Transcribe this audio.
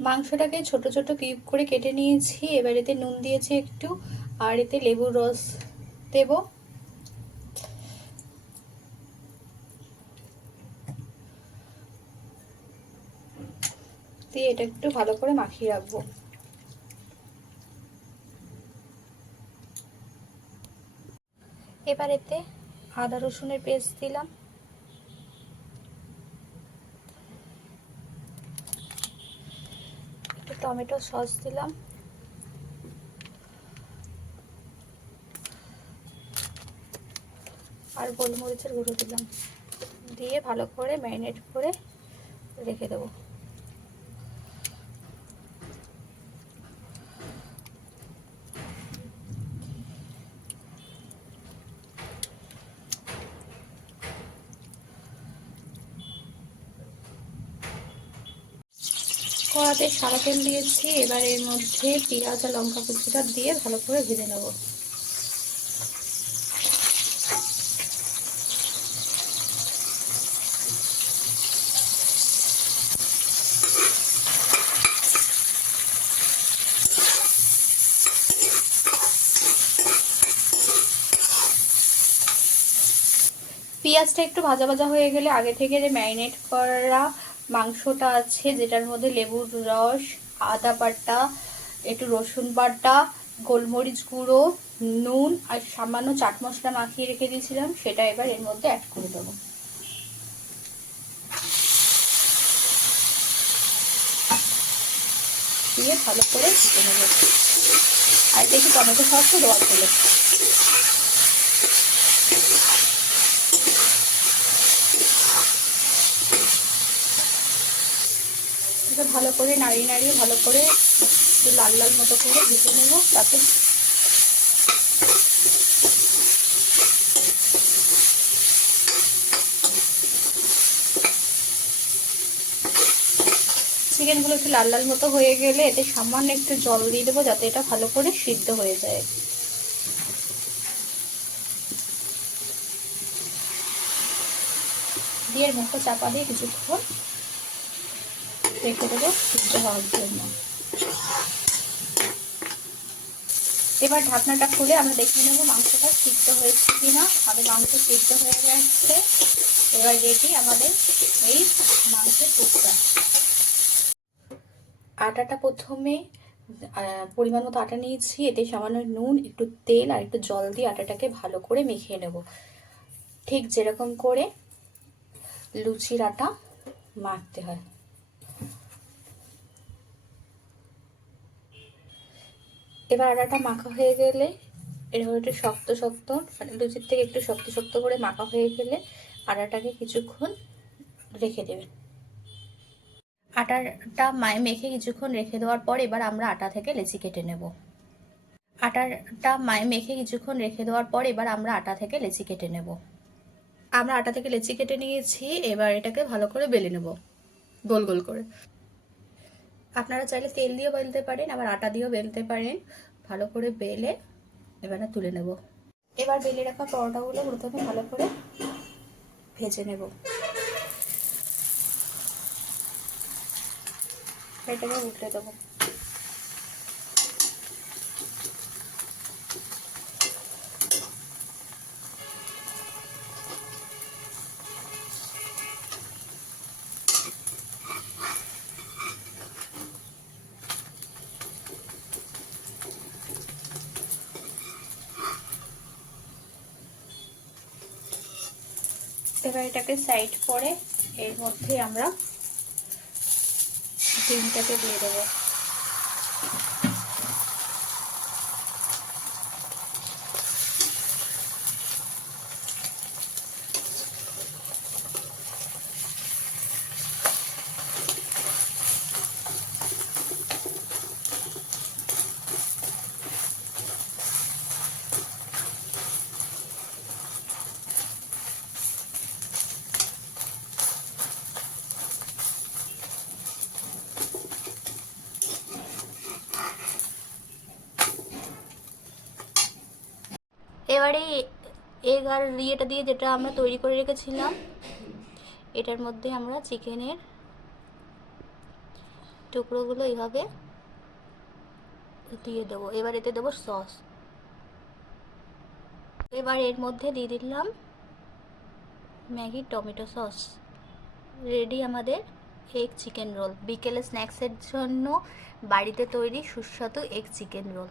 মাংসটাকে ছোট ছোট কিউব করে কেটে নিয়েছি। এবার এতে নুন দিয়েছি একটু, আর এতে লেবুর রস দেব। দিয়ে এটা একটু ভালো করে মাখিয়ে রাখবো। এবার এতে আদা রসুনের পেস্ট দিলাম, একটু টমেটো সস দিলাম, আর গোলমরিচের গুঁড়ো দিলাম। দিয়ে ভালো করে ম্যারিনেট করে রেখে দেবো। কড়াতে সাদা তেল দিয়েছি। এবার এর মধ্যে পেঁয়াজ আর লঙ্কা কুচিটা দিয়ে ভালো করে ভেজে নেব। পেঁয়াজটা একটু ভাজা ভাজা হয়ে গেলে আগে থেকে যে ম্যারিনেট করা মাংসটা আছে, যেটার মধ্যে লেবুর রস, আদা বাটা, একটু রসুন বাটা, গোলমরিচ গুঁড়ো, নুন আর সামান্য চাট মশলা মাখিয়ে রেখে দিয়েছিলাম, সেটা এবার এর মধ্যে অ্যাড করে দেবো। দিয়ে ভালো করে ভেজে নেব। আর একটু টমেটো সসও দেওয়া ছিল। এটা ভালো করে নাড়িয়ে নাড়িয়ে ভালো করে একটু লাল লাল মতো করে ভেজে নেব। তাতে চিকেনগুলো একটু লাল লাল মতো হয়ে গেলে এতে সামান্য একটু জল দিয়ে দেবো, যাতে এটা ভালো করে সিদ্ধ হয়ে যায়। দিয়ে মুখটা চাপা দিয়ে কিছুক্ষণ রেখে দেবো সিদ্ধ হওয়ার জন্য। এবার ঢাকনাটা খুলে আমরা দেখে নেব মাংসটা সিদ্ধ হয়েছে কিনা। আমাদের মাংস সিদ্ধ হয়ে গেছে। এবার রেডি আমাদের এই মাংসের টুকরা। আটাটা প্রথমে পরিমাণ মতো আটা নিয়েছি। এতে সামান্য নুন, একটু তেল আর একটু জল দিয়ে আটাটাকে ভালো করে মেখে নেব, ঠিক যেরকম করে লুচির আটা মাখতে হয়। এবার আটাটা মাখা হয়ে গেলে এরকম একটু শক্ত শক্ত, মানে লুচির থেকে একটু শক্ত শক্ত করে মাখা হয়ে গেলে আটাটাকে কিছুক্ষণ রেখে দেবেন। আটাটা মেখে কিছুক্ষণ রেখে দেওয়ার পর এবার আমরা আটা থেকে লেচি কেটে নেব। আটাটা মেখে কিছুক্ষণ রেখে দেওয়ার পর এবার আমরা আটা থেকে লেচি কেটে নেব। আমরা আটা থেকে লেচি কেটে নিয়েছি। এবার এটাকে ভালো করে বেলে নেব গোল গোল করে। আপনারা চাইলে তেল দিয়েও বেলতে পারেন, আবার আটা দিয়েও বেলতে পারেন। ভালো করে বেলে এবারে তুলে নেব। এবার বেলে রাখা পরোটাগুলো প্রথমে ভালো করে ভেজে নেব। এটাকে উল্টে দেবো। এবার এটাকে সাইড করে এর মধ্যে আমরা ডিমটাকে দিয়ে দেবো। এবারে এগ আর ইয়েটা দিয়ে, যেটা আমরা তৈরি করে রেখেছিলাম, এটার মধ্যে আমরা চিকেনের টুকরোগুলো এইভাবে দিয়ে দেবো। এবার এতে দেবো সস। এবার এর মধ্যে দিয়ে দিলাম ম্যাগি টমেটো সস। রেডি আমাদের এগ চিকেন রোল। বিকেলে স্ন্যাক্সের জন্য বাড়িতে তৈরি সুস্বাদু এগ চিকেন রোল।